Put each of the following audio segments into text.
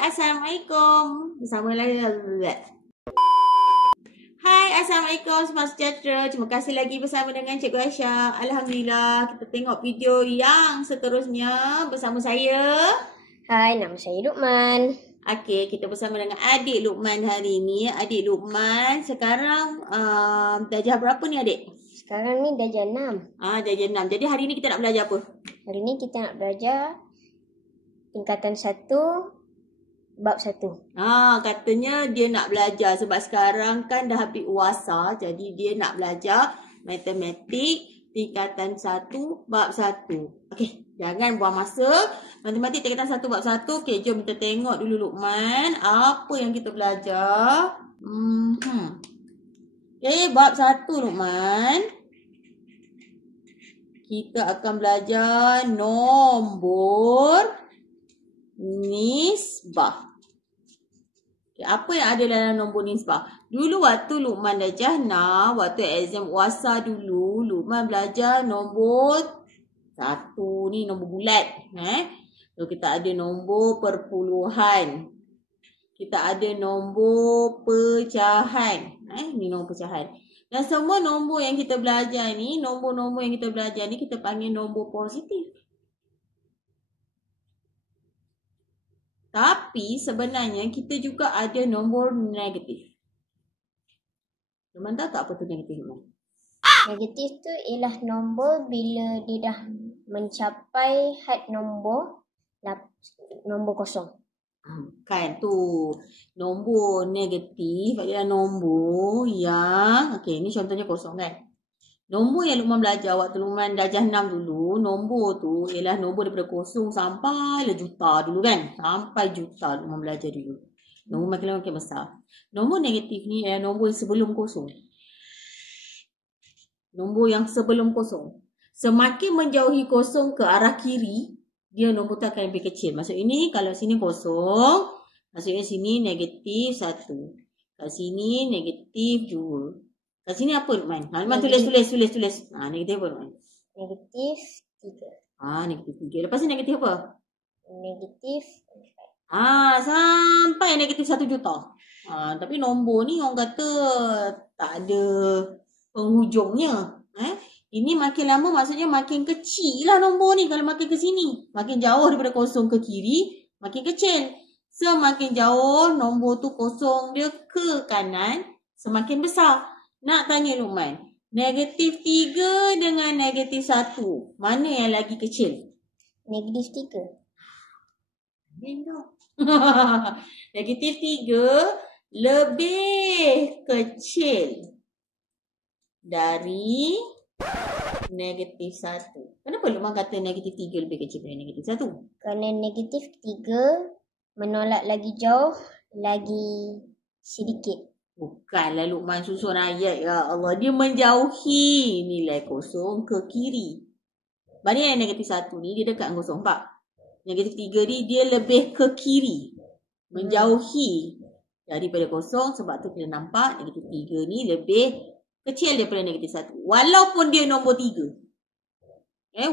Assalamualaikum. Bersama lagi. Hai, Assalamualaikum. Selamat sejahtera. Terima kasih lagi bersama dengan Cikgu Aisyah. Alhamdulillah, kita tengok video yang seterusnya bersama saya. Hai, nama saya Luqman. Okey, kita bersama dengan adik Luqman hari ini. Adik Luqman sekarang darjah berapa ni adik? Sekarang ni darjah 6. Darjah 6. Jadi hari ni kita nak belajar apa? Hari ni kita nak belajar tingkatan 1, bab 1. Katanya dia nak belajar sebab sekarang kan dah habis UASA. Jadi dia nak belajar matematik tingkatan 1, bab 1. Okey, jangan buang masa. Matematik tingkatan 1, bab 1. Okey, jom kita tengok dulu Luqman. Apa yang kita belajar? Okey, bab 1 Luqman. Kita akan belajar nombor nisbah. Okay, apa yang ada dalam nombor nisbah? Dulu waktu Luqman darjah 6, waktu exam UASA dulu, Luqman belajar nombor 1 ni, nombor bulat. So, kita ada nombor perpuluhan. Kita ada nombor pecahan. Ni nombor pecahan. Dan semua nombor yang kita belajar ni, nombor-nombor yang kita belajar ni, kita panggil nombor positif. Tapi sebenarnya kita juga ada nombor negatif. Luqman tahu tak apa tu negatif, Luqman? Negatif tu ialah nombor bila dia dah mencapai had nombor kosong. Kan tu nombor negatif adalah nombor yang ni contohnya kosong kan. Nombor yang Luqman belajar waktu Luqman darjah 6 dulu, nombor tu ialah nombor daripada kosong sampai juta dulu kan. Sampai juta Luqman belajar dulu. Nombor makin lama makin besar. Nombor negatif ni ialah nombor yang sebelum kosong. Nombor yang sebelum kosong. Semakin menjauhi kosong ke arah kiri, dia nombor tu akan lebih kecil. Maksud ini kalau sini kosong, maksudnya sini negatif 1. Kat sini negatif 2. Kat sini apa Luqman? Luqman tulis. Negatif apa Luqman? Negatif 3. Negatif 3. Lepas ni negatif apa? Negatif 4. Sampai negatif 1 juta. Tapi nombor ni orang kata tak ada penghujungnya. Ini makin lama maksudnya makin kecil lah nombor ni kalau makin ke sini. Makin jauh daripada kosong ke kiri, makin kecil. Semakin jauh nombor tu kosong dia ke kanan, semakin besar. Nak tanya Luqman, negatif 3 dengan negatif 1, mana yang lagi kecil? Negatif 3. Negatif 3 lebih kecil dari negatif 1. Kenapa Luqman kata negatif 3 lebih kecil dari negatif 1? Kerana negatif 3 menolak lagi jauh, lagi sedikit. Bukanlah Luqman susun ayat, ya Allah. Dia menjauhi nilai kosong ke kiri. Banding yang negatif 1 ni, dia dekat dengan kosong. Nampak? Negatif 3 ni, dia lebih ke kiri. Menjauhi daripada kosong. Sebab tu kita nampak negatif 3 ni lebih kecil daripada negatif 1. Walaupun dia nombor 3.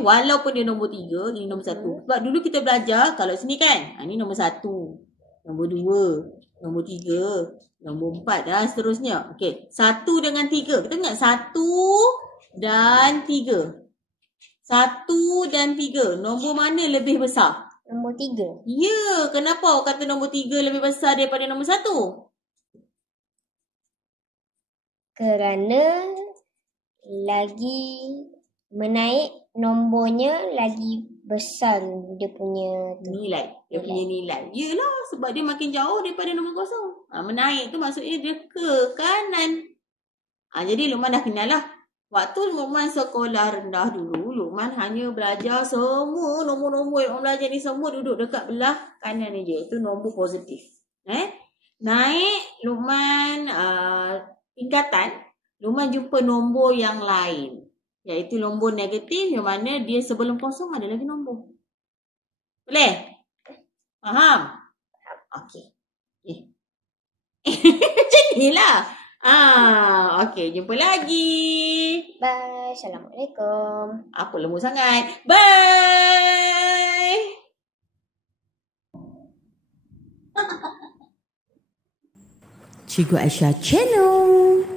Walaupun dia nombor 3, ini nombor 1. Sebab dulu kita belajar, kalau sini kan, ini nombor 1, nombor 2, nombor 3, nombor 4 dan seterusnya. Okey, 1 dengan 3. Kita ingat 1 dan 3. 1 dan 3. Nombor mana lebih besar? Nombor 3. Ya, kenapa awak kata nombor 3 lebih besar daripada nombor 1? Kerana lagi menaik nombornya lagi besar dia punya nilai. Dia punya nilai. Yelah, sebab dia makin jauh daripada nombor kosong. Menaik tu maksudnya dia ke kanan. Jadi Luqman dah kenal lah. Waktu Luqman sekolah rendah dulu, Luqman hanya belajar semua nombor-nombor yang orang belajar ni semua duduk dekat belah kanan ni je. Itu nombor positif. Naik Luqman tingkatan, Luqman jumpa nombor yang lain. Iaitu nombor negatif yang mana dia sebelum kosong ada lagi nombor. Boleh? Faham? Okey. Macam ni lah. Okey. Jumpa lagi. Bye. Assalamualaikum. Apa lembut sangat. Bye. Cikgu Aisyah Channel.